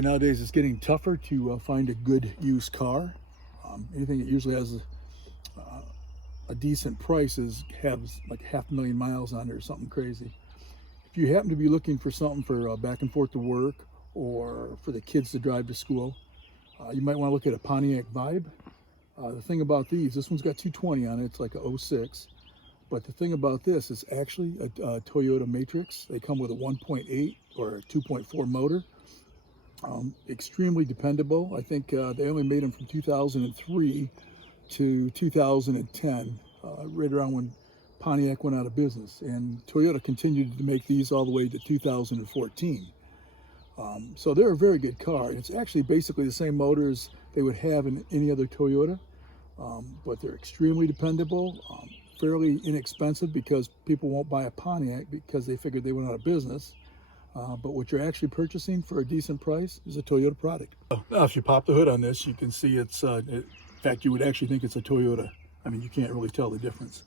Nowadays it's getting tougher to find a good used car. Anything that usually has a decent price has like 500,000 miles on it or something crazy. If you happen to be looking for something for back and forth to work or for the kids to drive to school, you might want to look at a Pontiac Vibe. The thing about this one's got 220 on it. It's like a 06. But the thing about this is actually a Toyota Matrix. They come with a 1.8 or a 2.4 motor. Extremely dependable. I think they only made them from 2003 to 2010, right around when Pontiac went out of business. And Toyota continued to make these all the way to 2014. So they're a very good car. It's actually basically the same motors they would have in any other Toyota, but they're extremely dependable, fairly inexpensive because people won't buy a Pontiac because they figured they went out of business. But what you're actually purchasing for a decent price is a Toyota product. Now, if you pop the hood on this, you can see in fact, you would actually think it's a Toyota. I mean, you can't really tell the difference.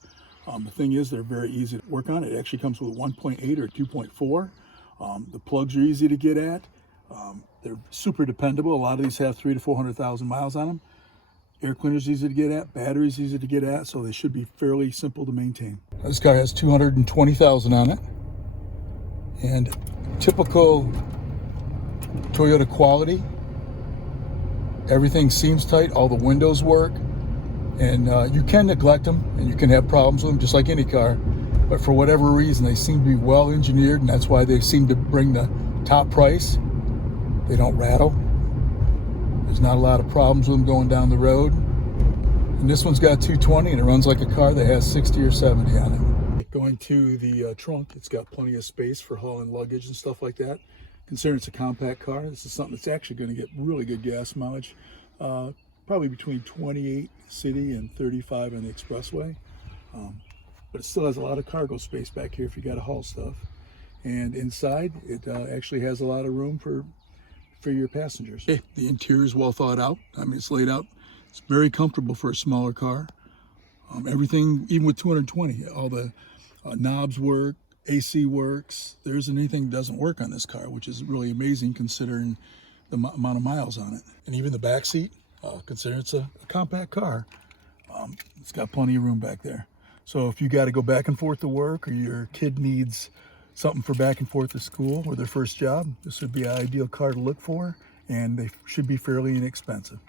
The thing is, they're very easy to work on. It actually comes with a 1.8 or 2.4. The plugs are easy to get at. They're super dependable. A lot of these have 300,000 to 400,000 miles on them. Air cleaner's easy to get at, battery's easy to get at, so they should be fairly simple to maintain. This car has 220,000 on it. And typical Toyota quality, everything seems tight, all the windows work, and you can neglect them and you can have problems with them just like any car, but for whatever reason they seem to be well engineered, and that's why they seem to bring the top price. They don't rattle. There's not a lot of problems with them going down the road. And this one's got 220 and it runs like a car that has 60 or 70 on it. Going to the trunk, it's got plenty of space for hauling luggage and stuff like that. Considering it's a compact car, this is something that's actually going to get really good gas mileage. Probably between 28 city and 35 on the expressway. But it still has a lot of cargo space back here if you got to haul stuff. And inside, it actually has a lot of room for your passengers. Okay, the interior is well thought out. I mean, it's laid out. It's very comfortable for a smaller car. Everything, even with 220, all the knobs work, AC works. There isn't anything that doesn't work on this car, which is really amazing considering the amount of miles on it. And even the back seat, considering it's a compact car, it's got plenty of room back there. So if you got to go back and forth to work, or your kid needs something for back and forth to school or their first job, this would be an ideal car to look for, and they should be fairly inexpensive.